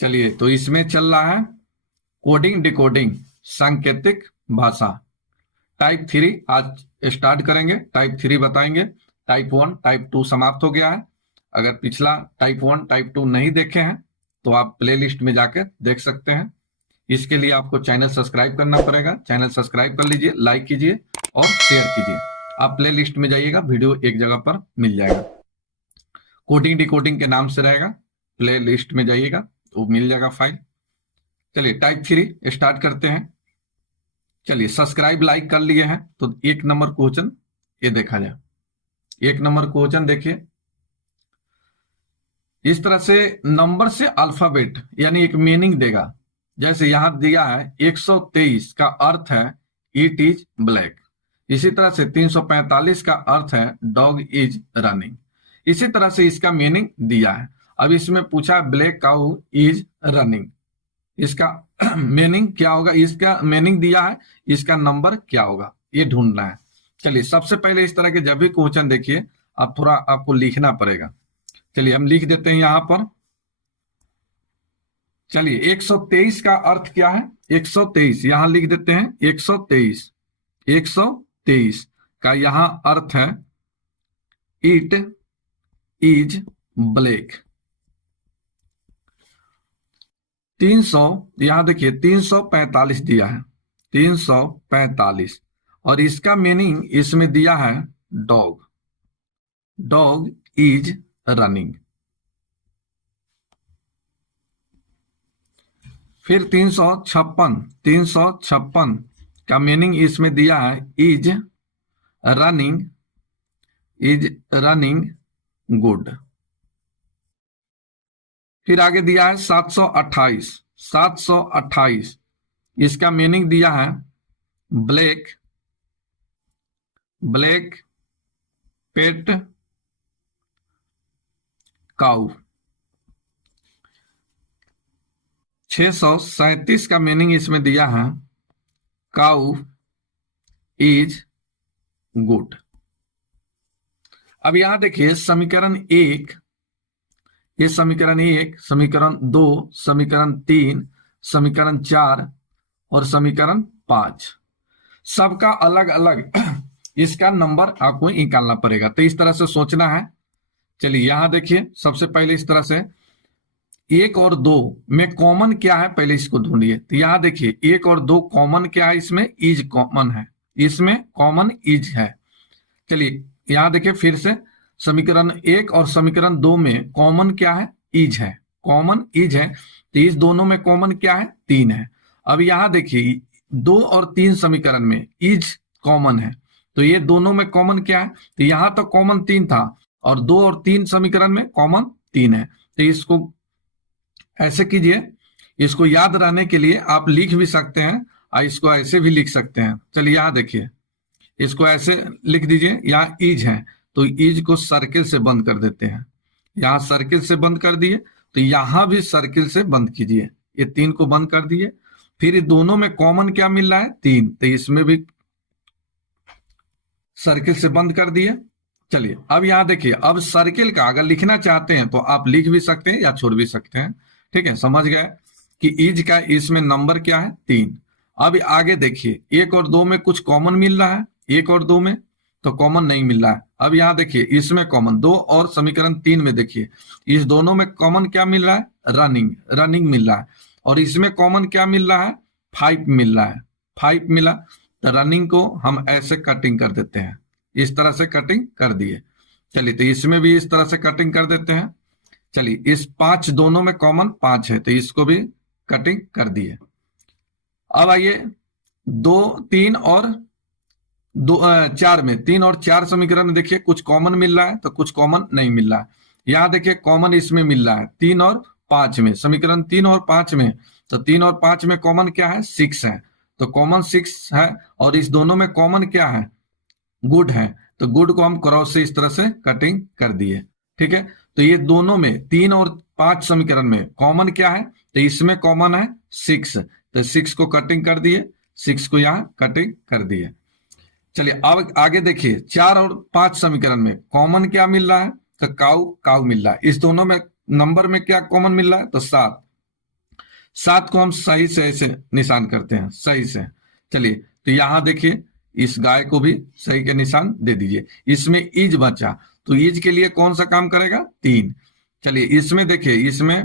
चलिए, तो इसमें चल रहा है कोडिंग डिकोडिंग सांकेतिक भाषा टाइप 3 आज स्टार्ट करेंगे। टाइप 3 बताएंगे। टाइप 1 टाइप 2 समाप्त हो गया है। अगर पिछला टाइप 1 टाइप 2 नहीं देखे हैं तो आप प्लेलिस्ट में जाकर देख सकते हैं। इसके लिए आपको चैनल सब्सक्राइब करना पड़ेगा। चैनल सब्सक्राइब कर लीजिए, लाइक कीजिए और शेयर कीजिए। आप प्ले लिस्ट में जाइएगा, वीडियो एक जगह पर मिल जाएगा। कोडिंग डिकोडिंग के नाम से रहेगा। प्ले लिस्ट में जाइएगा तो मिल जाएगा फाइल। चलिए, टाइप 3 स्टार्ट करते हैं। चलिए, सब्सक्राइब लाइक कर लिए हैं तो 1 नंबर क्वेश्चन ये देखा जाए। 1 नंबर क्वेश्चन देखिए, इस तरह से नंबर से अल्फाबेट यानी एक मीनिंग देगा। जैसे यहां दिया है 123 का अर्थ है इट इज ब्लैक। इसी तरह से 345 का अर्थ है डॉग इज रनिंग। इसी तरह से इसका मीनिंग दिया है। अब इसमें पूछा ब्लैक काउ इज रनिंग, इसका मीनिंग क्या होगा? इसका मीनिंग दिया है, इसका नंबर क्या होगा ये ढूंढना है। चलिए, सबसे पहले इस तरह के जब भी क्वेश्चन देखिए आप थोड़ा आपको लिखना पड़ेगा। चलिए, हम लिख देते हैं यहां पर। चलिए, 123 का अर्थ क्या है? 123 यहां लिख देते हैं। 123 123 का यहां अर्थ है इट इज ब्लैक। 300 यहां देखिए 345 दिया है, 345 और इसका मीनिंग इसमें दिया है डॉग, डॉग इज रनिंग। फिर 356 का मीनिंग इसमें दिया है इज रनिंग गुड। फिर आगे दिया है 728 इसका मीनिंग दिया है ब्लैक पेट काउ। 637 का मीनिंग इसमें दिया है काउ इज गुड। अब यहां देखिए समीकरण 1, ये समीकरण 1, समीकरण 2, समीकरण 3, समीकरण 4 और समीकरण 5, सबका अलग अलग इसका नंबर आपको निकालना पड़ेगा। तो इस तरह से सोचना है। चलिए, यहां देखिए सबसे पहले इस तरह से 1 और 2 में कॉमन क्या है पहले इसको ढूंढिए। तो यहां देखिए 1 और 2 कॉमन क्या है? इसमें इज कॉमन है, इसमें कॉमन इज है। चलिए, यहां देखिए फिर से समीकरण 1 और समीकरण 2 में कॉमन क्या है? इज है, कॉमन इज है। तो इस दोनों में कॉमन क्या है? 3 है। अब यहां देखिए 2 और 3 समीकरण में इज कॉमन है, तो ये दोनों में कॉमन क्या है? तो यहां तो कॉमन 3 था और 2 और 3 समीकरण में कॉमन 3 है। तो इसको ऐसे कीजिए, इसको याद रहने के लिए आप लिख भी सकते हैं और इसको ऐसे भी लिख सकते हैं। चलिए, यहां देखिए इसको ऐसे लिख दीजिए, यहाँ इज है तो इज को सर्किल से बंद कर देते हैं। यहां सर्किल से बंद कर दिए तो यहां भी सर्किल से बंद कीजिए, ये 3 को बंद कर दिए। फिर दोनों में कॉमन क्या मिल रहा है? 3, तो इसमें भी सर्किल से बंद कर दिए। चलिए, अब यहां देखिए, अब सर्किल का अगर लिखना चाहते हैं तो आप लिख भी सकते हैं या छोड़ भी सकते हैं। ठीक है, समझ गए कि इज का इसमें नंबर क्या है? 3। अब आगे देखिए 1 और 2 में कुछ कॉमन मिल रहा है, 1 और 2 में तो कॉमन नहीं मिल रहा है। अब यहां देखिए इसमें कॉमन 2 और समीकरण 3 में देखिए इस दोनों में कॉमन क्या मिल रहा है? रनिंग मिल रहा है। और इसमें कॉमन क्या मिल रहा है? 5 मिल रहा है, 5 मिला। तो रनिंग को हम ऐसे कटिंग कर देते हैं, इस तरह से कटिंग कर दिए। चलिए, तो इसमें भी इस तरह से कटिंग कर देते हैं। चलिए, इस 5 दोनों में कॉमन 5 है तो इसको भी कटिंग कर दिए। अब आइए 2, 3 और 4 में 3 और 4 समीकरण में देखिए कुछ कॉमन मिल रहा है तो कुछ कॉमन नहीं मिल रहा है। यहां देखिए कॉमन इसमें मिल रहा है 3 और 5 में, समीकरण 3 और 5 में। तो 3 और 5 में कॉमन क्या है? 6 है, तो कॉमन 6 है। और इस दोनों में कॉमन क्या है? गुड है, तो गुड को हम क्रॉस से इस तरह से कटिंग कर दिए। ठीक है, तो ये दोनों में 3 और 5 समीकरण में कॉमन क्या है? तो इसमें कॉमन है 6, तो 6 को कटिंग कर दिए, 6 को यहां कटिंग कर दिए। चलिए, अब आगे देखिए 4 और 5 समीकरण में कॉमन क्या मिल रहा है? तो काउ मिल रहा है। इस दोनों में नंबर में क्या कॉमन मिल रहा है? तो 7, 7 को हम सही से ऐसे निशान करते हैं, सही से। चलिए, तो यहां देखिए इस गाय को भी सही के निशान दे दीजिए। इसमें ईज बचा, तो ईज के लिए कौन सा काम करेगा? 3। चलिए, इसमें देखिए, इसमें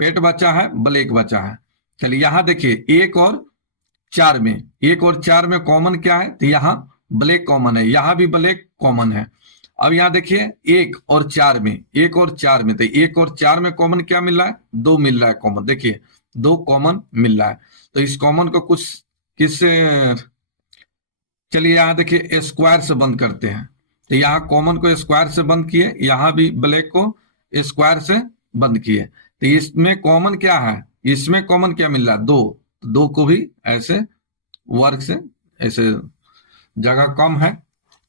पेट बचा है, ब्लैक बचा है। चलिए, यहां देखिए 1 और 4 में, 1 और 4 में कॉमन क्या है? तो यहाँ ब्लैक कॉमन है, यहां भी ब्लैक कॉमन है। अब यहाँ देखिए 1 और 4 में, 1 और 4 में, तो 1 और 4 में कॉमन क्या मिल रहा है? 2 मिल रहा है कॉमन। देखिए 2 कॉमन मिल रहा है, तो इस कॉमन को कुछ किससे, चलिए यहाँ देखिए स्क्वायर से बंद करते हैं। तो यहाँ कॉमन को स्क्वायर से बंद किए, यहाँ भी ब्लैक को स्क्वायर से बंद किए। तो इसमें कॉमन क्या है? इसमें कॉमन क्या मिल रहा है? 2। तो 2 को भी ऐसे वर्ग से, ऐसे जगह कम है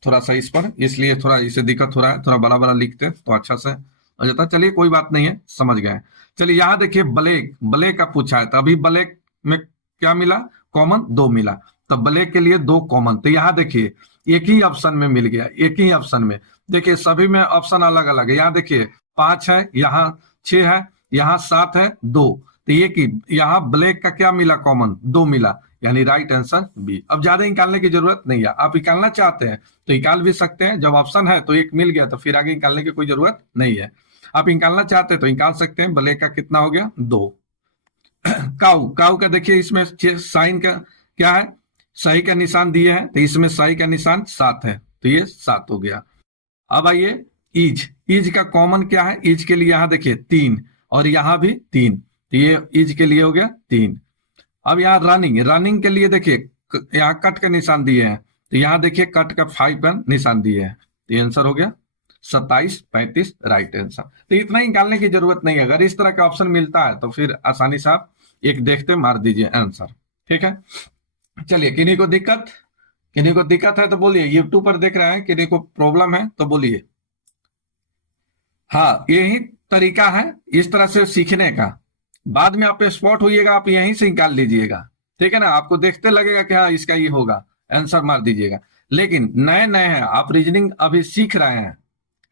थोड़ा सा इस पर, इसलिए थोड़ा इसे दिक्कत हो रहा है। थोड़ा बड़ा बड़ा लिखते तो अच्छा से हो जाता। चलिए कोई बात नहीं है, समझ गए। चलिए यहाँ देखिए ब्लैक, ब्लैक का पूछा है, तो अभी ब्लैक में क्या मिला? कॉमन 2 मिला, तो ब्लैक के लिए 2 कॉमन। तो यहाँ देखिए एक ही ऑप्शन में मिल गया, एक ही ऑप्शन में। देखिए सभी में ऑप्शन अलग अलग है। यहाँ देखिए 5 है, यहाँ 6 है, यहाँ 7 है, 2। तो ये की यहाँ ब्लैक का क्या मिला? कॉमन 2 मिला, यानी राइट आंसर बी। अब ज्यादा निकालने की जरूरत नहीं है, आप निकालना चाहते हैं तो निकाल भी सकते हैं। जब ऑप्शन है तो एक मिल गया, तो फिर आगे निकालने की कोई जरूरत नहीं है। आप निकालना चाहते हैं तो निकाल सकते हैं। ब्लैक का कितना हो गया? 2। काऊ, काऊ का देखिए इसमें साइन का क्या है? सही का निशान दिए हैं, तो इसमें सही का निशान 7 है, तो ये 7 हो गया। अब आइए ईज, ईज का कॉमन क्या है? ईज के लिए यहाँ देखिए 3 और यहाँ भी 3, तो ये ईज के लिए हो गया 3। अब यहाँ रनिंग, रनिंग के लिए देखिए यहाँ कट का निशान दिए हैं, तो यहाँ देखिए कट का 5 का निशान दिए हैं, तो ये आंसर हो गया 27, 35 राइट आंसर। तो इतना ही निकालने की जरूरत नहीं है। अगर इस तरह का ऑप्शन मिलता है तो फिर आसानी से आप एक देखते मार दीजिए आंसर, ठीक है। चलिए, किन्हीं को दिक्कत, किन्हीं को दिक्कत है तो बोलिए। यूट्यूब पर देख रहे हैं, किन्हीं को प्रॉब्लम है तो बोलिए। हाँ, यही तरीका है इस तरह से सीखने का। बाद में आप स्पॉट होइएगा, आप यहीं से निकाल लीजिएगा, ठीक है ना। आपको देखते लगेगा कि हाँ इसका ये होगा, आंसर मार दीजिएगा। लेकिन नए नए हैं आप, रीजनिंग अभी सीख रहे हैं,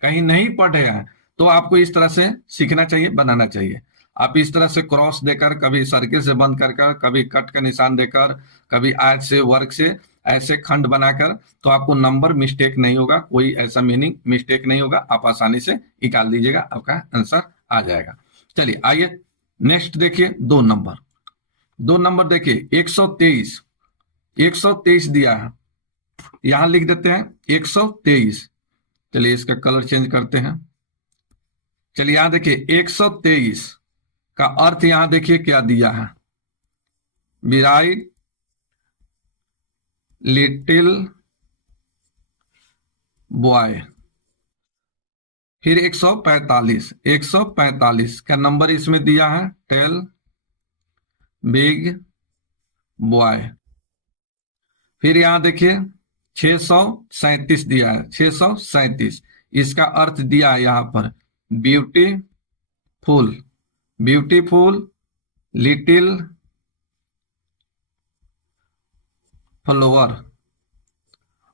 कहीं नहीं पढ़े हैं, तो आपको इस तरह से सीखना चाहिए, बनाना चाहिए। आप इस तरह से क्रॉस देकर, कभी सर्किल से बंद कर कर, कभी कट का निशान देकर, कभी आयत से, वर्ग से, ऐसे खंड बनाकर, तो आपको नंबर मिस्टेक नहीं होगा, कोई ऐसा मीनिंग मिस्टेक नहीं होगा। आप आसानी से निकाल दीजिएगा, आपका आंसर आ जाएगा। चलिए आइए नेक्स्ट देखिए, 2 नंबर। 2 नंबर देखिए 123, 123 दिया है, यहां लिख देते हैं 123। चलिए इसका कलर चेंज करते हैं। चलिए यहां देखिए 123 का अर्थ यहां देखिए क्या दिया है? बिराइट लिटिल बॉय। फिर 145, 145 का नंबर इसमें दिया है, टेल बिग बॉय। फिर यहां देखिए 637 दिया है, 637। इसका अर्थ दिया है यहां पर ब्यूटीफुल, ब्यूटीफुल लिटिल फ्लावर।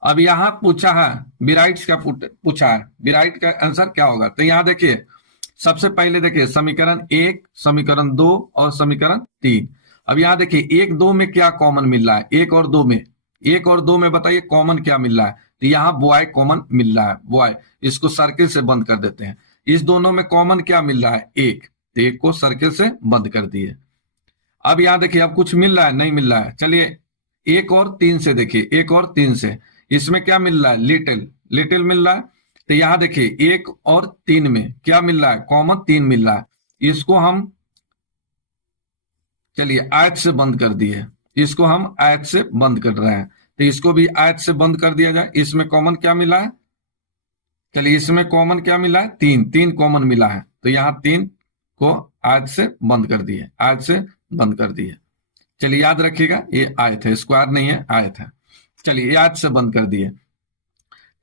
अब यहां पूछा है बिराइट्स का, पूछा है बिराइट का आंसर क्या होगा? तो यहां देखिए सबसे पहले देखिए समीकरण 1, समीकरण 2 और समीकरण 3। अब यहां देखिए 1, 2 में क्या कॉमन मिल रहा है? 1 और 2 में, 1 और 2 में बताइए कॉमन क्या मिल रहा है? तो यहाँ बॉय कॉमन मिल रहा है, बॉय। इसको सर्किल से बंद कर देते हैं। इस दोनों में कॉमन क्या मिल रहा है? 1, तो 1 को सर्किल से बंद कर दिए। अब यहाँ देखिए अब कुछ मिल रहा है? नहीं मिल रहा है। चलिए 1 और 3 से देखिए, 1 और 3 से इसमें क्या मिल रहा है? लिटिल, लिटिल मिल रहा है। तो यहां देखिए 1 और 3 में क्या मिल रहा है? कॉमन 3 मिल रहा है। इसको हम चलिए आयत से बंद कर दिए, इसको हम आयत से बंद कर रहे हैं, तो इसको भी आयत से बंद कर दिया जाए। इसमें कॉमन क्या मिला है? चलिए इसमें कॉमन क्या मिला है? 3, 3 कॉमन मिला है, तो यहाँ 3 को आयत से बंद कर दिए, आयत से बंद कर दिए। चलिए याद रखिएगा ये आयत है, स्क्वायर नहीं है, आयत है। चलिए आयत से बंद कर दिए,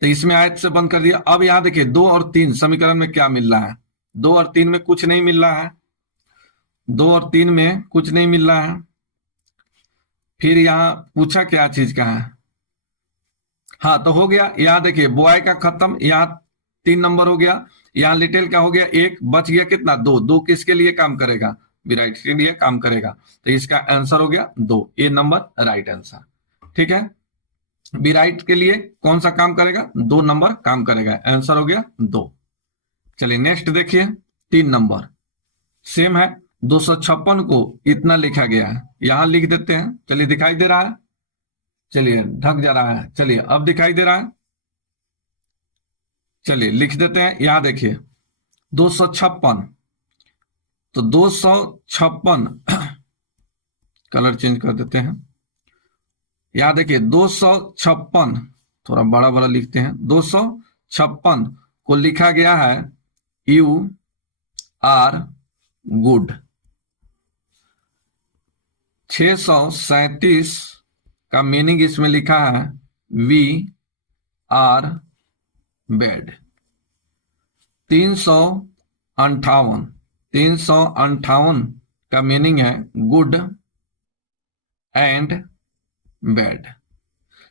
तो इसमें आयत से बंद कर दिया। अब यहां देखिए 2 और 3 समीकरण में क्या मिल रहा है? 2 और 3 में कुछ नहीं मिल रहा है, 2 और 3 में कुछ नहीं मिल रहा है। फिर यहां पूछा क्या चीज का है? हाँ तो हो गया, यहां देखिए बॉय का खत्म, यहाँ 3 नंबर हो गया। यहाँ लिटिल का हो गया 1, बच गया कितना? 2, 2 किसके लिए काम करेगा? बी राइट के लिए काम करेगा। तो इसका आंसर हो गया 2, ए नंबर राइट आंसर। ठीक है, बी राइट के लिए कौन सा काम करेगा, 2 नंबर काम करेगा, आंसर हो गया 2। चलिए नेक्स्ट देखिए 3 नंबर सेम है। 256 को इतना लिखा गया है, यहां लिख देते हैं। चलिए दिखाई दे रहा है, चलिए ढक जा रहा है, चलिए अब दिखाई दे रहा है, चलिए लिख देते हैं। यहां देखिए 256, तो 256 कलर चेंज कर देते हैं। यहां देखिए 256 थोड़ा बड़ा बड़ा लिखते हैं। 256 को लिखा गया है यू आर गुड। 637 का मीनिंग इसमें लिखा है वी आर बैड। 358 का मीनिंग है गुड एंड बैड।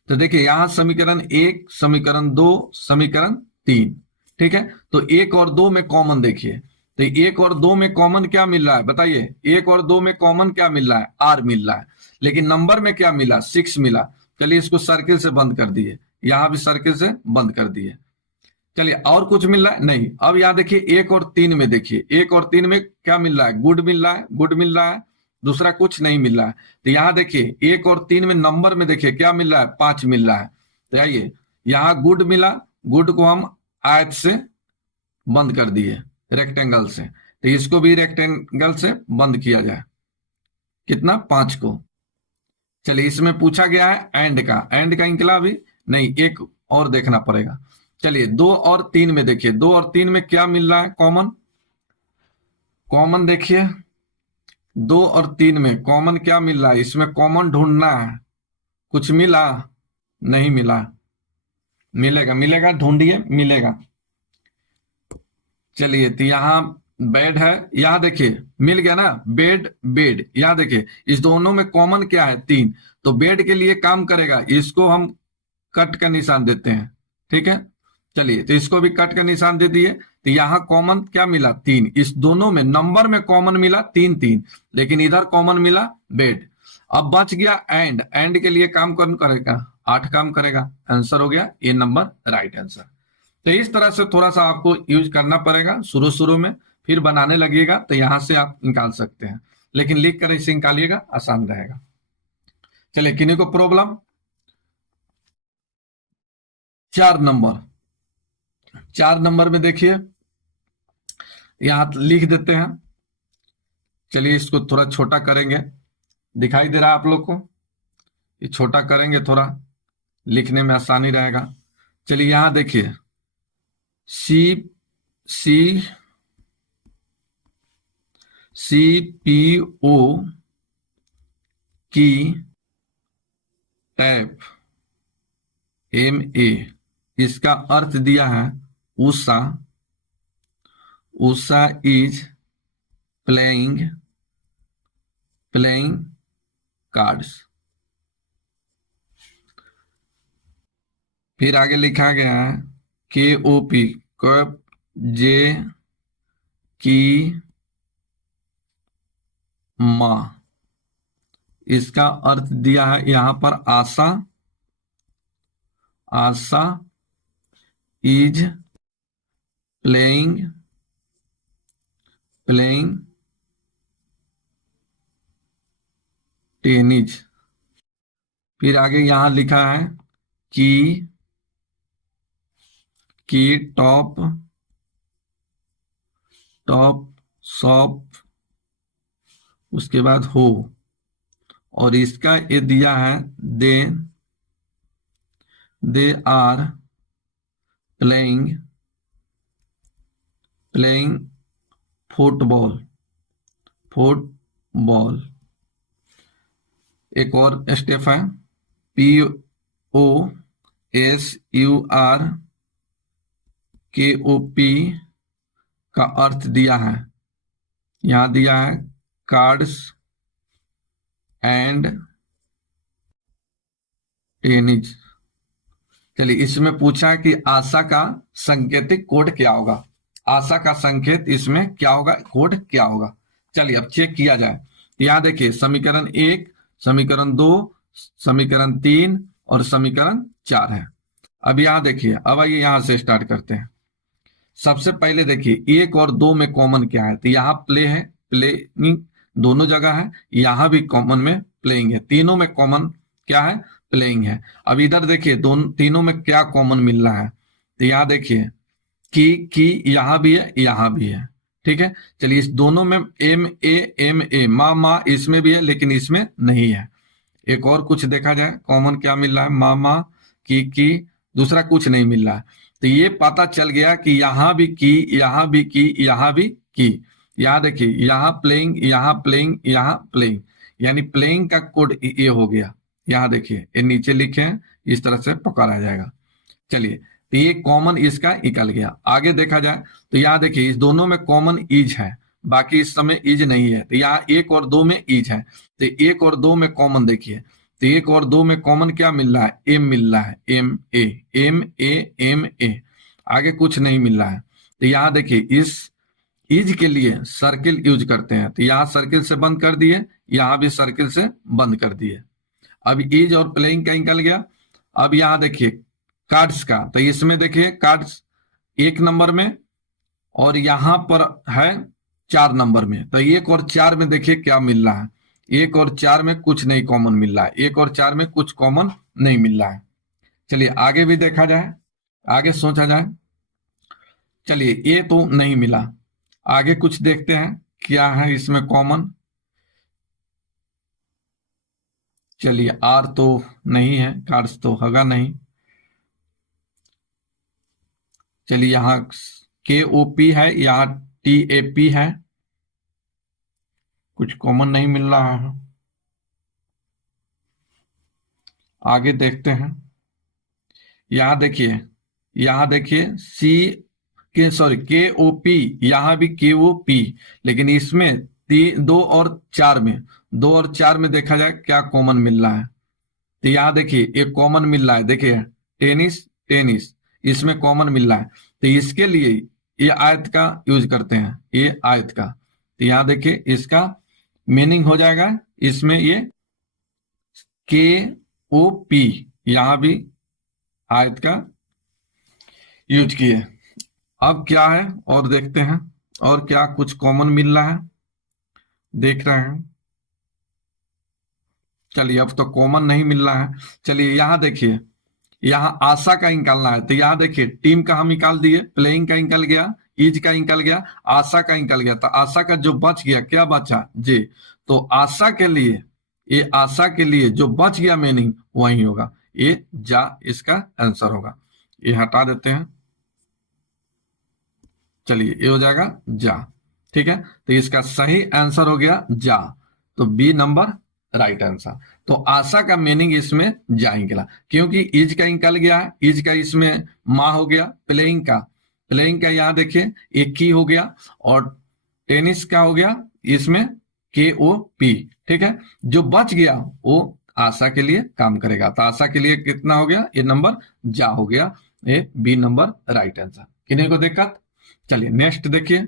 तो देखिए यहां समीकरण 1, समीकरण 2, समीकरण 3, ठीक है। तो 1 और 2 में कॉमन देखिए, तो 1 और 2 में कॉमन क्या मिल रहा है बताइए, 1 और 2 में कॉमन क्या मिल रहा है, आर मिल रहा है। लेकिन नंबर में क्या मिला, 6 मिला। चलिए इसको सर्किल से बंद कर दिए, यहां भी सर्किल से बंद कर दिए। चलिए और कुछ मिल रहा है नहीं। अब यहां देखिए 1 और 3 में देखिए, 1 और 3 में क्या मिल रहा है, गुड मिल रहा है, गुड मिल रहा है, दूसरा कुछ नहीं मिल रहा है। तो यहां देखिए 1 और 3 में नंबर में देखिए क्या मिल रहा है, 5 मिल रहा है। तो आइए यहां गुड मिला, गुड को हम आयत से बंद कर दिए, रेक्टेंगल से। तो इसको भी रेक्टेंगल से बंद किया जाए, कितना, 5 को। चलिए इसमें पूछा गया है एंड का, एंड का इंकलाब भी नहीं, एक और देखना पड़ेगा। चलिए 2 और 3 में देखिए, 2 और 3 में क्या मिल रहा है कॉमन, कॉमन देखिए 2 और 3 में कॉमन क्या मिल रहा है, इसमें कॉमन ढूंढना है। कुछ मिला नहीं मिला, मिलेगा मिलेगा, ढूंढिए मिलेगा। चलिए तो यहां बेड है, यहां देखिए मिल गया ना, बेड बेड। यहां देखिए इस दोनों में कॉमन क्या है, 3, तो बेड के लिए काम करेगा, इसको हम कट का निशान देते हैं, ठीक है। चलिए तो इसको भी कट का निशान दे दिए। तो यहां कॉमन क्या मिला, 3। इस दोनों में नंबर में कॉमन मिला 3 3, लेकिन इधर कॉमन मिला बेड। अब बच गया एंड, एंड के लिए काम कौन करेगा, 8 काम करेगा, आंसर हो गया ए नंबर राइट आंसर। तो इस तरह से थोड़ा सा आपको यूज करना पड़ेगा शुरू शुरू में, फिर बनाने लगिएगा तो यहां से आप निकाल सकते हैं, लेकिन लिख कर इसे निकालिएगा, आसान रहेगा। चलिए किन्हीं को प्रॉब्लम 4 नंबर, 4 नंबर में देखिए यहां लिख देते हैं। चलिए इसको थोड़ा छोटा करेंगे, दिखाई दे रहा है आप लोग को, ये छोटा करेंगे थोड़ा लिखने में आसानी रहेगा। चलिए यहां देखिए सी सी सी पी ओ की टैप एम ए, इसका अर्थ दिया है Usha, Usha is playing playing cards. फिर आगे लिखा गया है के ओ पी कप जे की मां, इसका अर्थ दिया है यहां पर आशा, आशा इज प्लेइंग प्लेइंग टेनिस। फिर आगे यहां लिखा है कि टॉप टॉप शॉप, उसके बाद हो, और इसका ये दिया है they are playing football football. एक और स्टेप है P O S U R K O P का अर्थ दिया है, यहां दिया है कार्ड्स एंड टेनिस। चलिए इसमें पूछा कि आशा का सांकेतिक कोड क्या होगा, आशा का संकेत इसमें क्या होगा, कोड क्या होगा। चलिए अब चेक किया जाए। यहाँ देखिए समीकरण 1, समीकरण 2, समीकरण 3 और समीकरण 4 है। अब यहाँ देखिए, अब आइए यहाँ से स्टार्ट करते हैं। सबसे पहले देखिए 1 और 2 में कॉमन क्या है, तो यहाँ प्ले है, प्लेइंग दोनों जगह है, यहाँ भी कॉमन में प्लेइंग है, तीनों में कॉमन क्या है, प्लेइंग है। अब इधर देखिए दोनों तीनों में क्या कॉमन मिल रहा है, तो यहाँ देखिए की यहाँ भी है, यहाँ भी है, ठीक है। चलिए इस दोनों में एम ए मा इसमें भी है लेकिन इसमें नहीं है। एक और कुछ देखा जाए कॉमन क्या मिल रहा है, मा की, दूसरा कुछ नहीं मिल रहा है। तो ये पता चल गया कि यहाँ भी की, यहाँ भी की, यहाँ भी की। यहाँ देखिए यहाँ प्लेइंग, यहाँ प्लेइंग, यहाँ प्लेइंग, यानी प्लेइंग का कोड ये हो गया। यहाँ देखिए ये नीचे लिखे हैं, इस तरह से पकड़ा जाएगा। चलिए तो ये कॉमन इसका निकल गया। आगे देखा जाए तो यहाँ देखिए इस दोनों में कॉमन इज है, बाकी इस समय इज नहीं है। तो यहाँ 1 और 2 में इज है, तो 1 और 2 में कॉमन देखिए, तो 1 और 2 में कॉमन क्या मिल रहा है, एम मिल रहा है, एम ए। आगे कुछ नहीं मिल रहा है। तो यहाँ देखिए इस इज के लिए सर्किल यूज करते हैं, तो यहाँ सर्किल से बंद कर दिए, यहाँ भी सर्किल से बंद कर दिए। अब इज और प्लेइंग का निकल गया। अब यहाँ देखिए कार्ड्स का, तो इसमें देखिए कार्ड्स 1 नंबर में और यहाँ पर है 4 नंबर में। तो 1 और 4 में देखिए क्या मिल रहा है, 1 और 4 में कुछ नहीं कॉमन मिल रहा है, 1 और 4 में कुछ कॉमन नहीं मिल रहा है। चलिए आगे भी देखा जाए, आगे सोचा जाए। चलिए ये तो नहीं मिला, आगे कुछ देखते हैं क्या है इसमें कॉमन। चलिए आर तो नहीं है, कार्ड्स तो होगा नहीं। चलिए यहाँ के ओ पी है, यहाँ टी ए पी है, कुछ कॉमन नहीं मिल रहा है। आगे देखते हैं। यहाँ देखिए सी के सॉरी के ओ पी, यहाँ भी के ओ पी, लेकिन इसमें 2 और 4 में, 2 और 4 में देखा जाए क्या कॉमन मिल रहा है। तो यहाँ देखिए एक कॉमन मिल रहा है, देखिए टेनिस इसमें कॉमन मिल रहा है। तो इसके लिए ये आयत का यूज करते हैं, ये आयत का। तो यहाँ देखिए इसका मीनिंग हो जाएगा, इसमें ये के ओ पी, यहाँ भी आयत का यूज किए। अब क्या है और देखते हैं, और क्या कुछ कॉमन मिल रहा है, देख रहे हैं। चलिए अब तो कॉमन नहीं मिल रहा है। चलिए यहाँ देखिए, यहाँ आशा का निकालना है। तो यहाँ देखिए टीम का हम निकाल दिए, प्लेइंग का निकल गया, इज का निकल गया, आशा का निकल गया। तो आशा का जो बच गया क्या बचा, जे। तो आशा के लिए, ये आशा के लिए जो बच गया मीनिंग वही होगा, ये जा इसका आंसर होगा। ये हटा देते हैं, चलिए ये हो जाएगा जा, ठीक है। तो इसका सही आंसर हो गया जा, तो बी नंबर राइट आंसर। तो आशा का मीनिंग इसमें जा निकला, क्योंकि इज का निकल गया है, इज का इसमें माँ हो गया, प्लेइंग का यहाँ देखिए एक की हो गया, और टेनिस का हो गया इसमें के ओ पी, ठीक है। जो बच गया वो आशा के लिए काम करेगा। तो आशा के लिए कितना हो गया, ये नंबर जा हो गया, ये बी नंबर राइट आंसर। किन्हीं को दिक्कत? चलिए नेक्स्ट देखिए,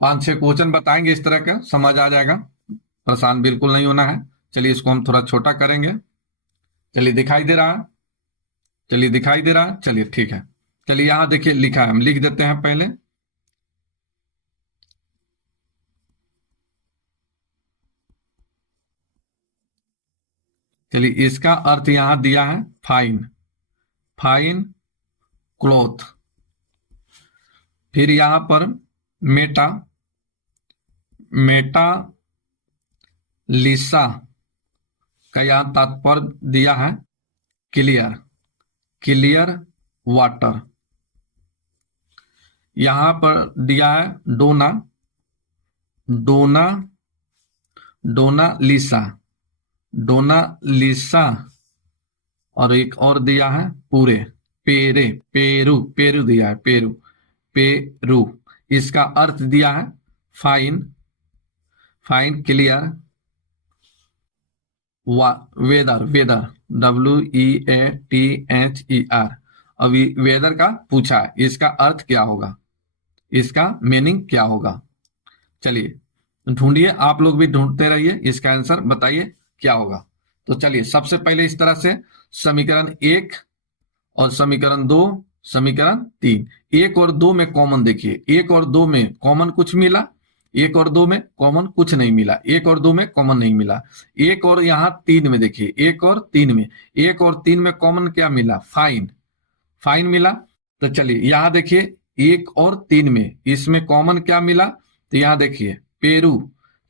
5-6 क्वेश्चन बताएंगे इस तरह का, समझ आ जाएगा, परेशान बिल्कुल नहीं होना है। चलिए इसको हम थोड़ा छोटा करेंगे। चलिए दिखाई दे रहा है, चलिए दिखाई दे रहा है, चलिए ठीक है। चलिए यहां देखिए लिखा है, हम लिख देते हैं पहले। चलिए इसका अर्थ यहां दिया है फाइन क्लॉथ। फिर यहां पर मेटा लिसा का यहां तात्पर्य दिया है क्लियर वाटर। यहां पर दिया है डोना लिसा, और एक और दिया है पेरू दिया है, पेरू। इसका अर्थ दिया है फाइन क्लियर वेदर WEATHER। अभी वेदर का पूछा है, इसका अर्थ क्या होगा, इसका मीनिंग क्या होगा। चलिए ढूंढिए, आप लोग भी ढूंढते रहिए, इसका आंसर बताइए क्या होगा। तो चलिए सबसे पहले इस तरह से समीकरण 1 और समीकरण 2, समीकरण 3, 1 और 2 में कॉमन देखिए, 1 और 2 में कॉमन कुछ मिला, 1 और 2 में कॉमन कुछ नहीं मिला, 1 और 2 में कॉमन नहीं मिला। 1 और यहाँ 3 में देखिए, 1 और 3 में, 1 और 3 में कॉमन क्या मिला, फाइन, फाइन मिला। तो चलिए यहाँ देखिए 1 और 3 में इसमें कॉमन क्या मिला, तो यहाँ देखिए पेरू,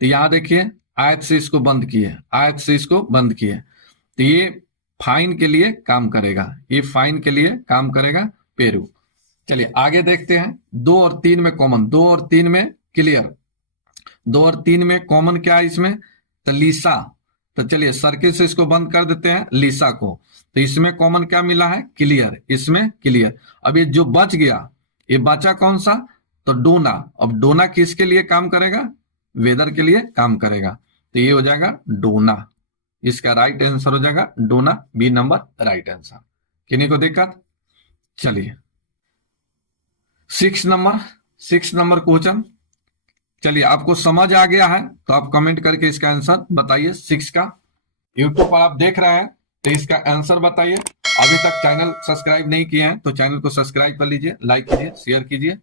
तो यहाँ देखिए आयत से इसको बंद किए, आयत से इसको बंद किए, तो ये फाइन के लिए काम करेगा, ये फाइन के लिए काम करेगा पेरू। चलिए आगे देखते हैं, 2 और 3 में कॉमन, 2 और 3 में क्लियर, 2 और 3 में कॉमन क्या है इसमें, तो लीसा। तो चलिए सर्किल से इसको बंद कर देते हैं लीसा को, तो इसमें कॉमन क्या मिला है, क्लियर, इसमें क्लियर। अब ये जो बच गया, ये बचा कौन सा, तो डोना। अब डोना किसके लिए काम करेगा, वेदर के लिए काम करेगा, तो ये हो जाएगा डोना, इसका राइट आंसर हो जाएगा डोना, बी नंबर राइट आंसर। किन्हीं को दिक्कत। चलिए 6 नंबर क्वेश्चन, चलिए आपको समझ आ गया है तो आप कमेंट करके इसका आंसर बताइए। 6 का यूट्यूब पर आप देख रहे हैं तो इसका आंसर बताइए। अभी तक चैनल सब्सक्राइब नहीं किए हैं तो चैनल को सब्सक्राइब कर लीजिए, लाइक कीजिए, शेयर कीजिए।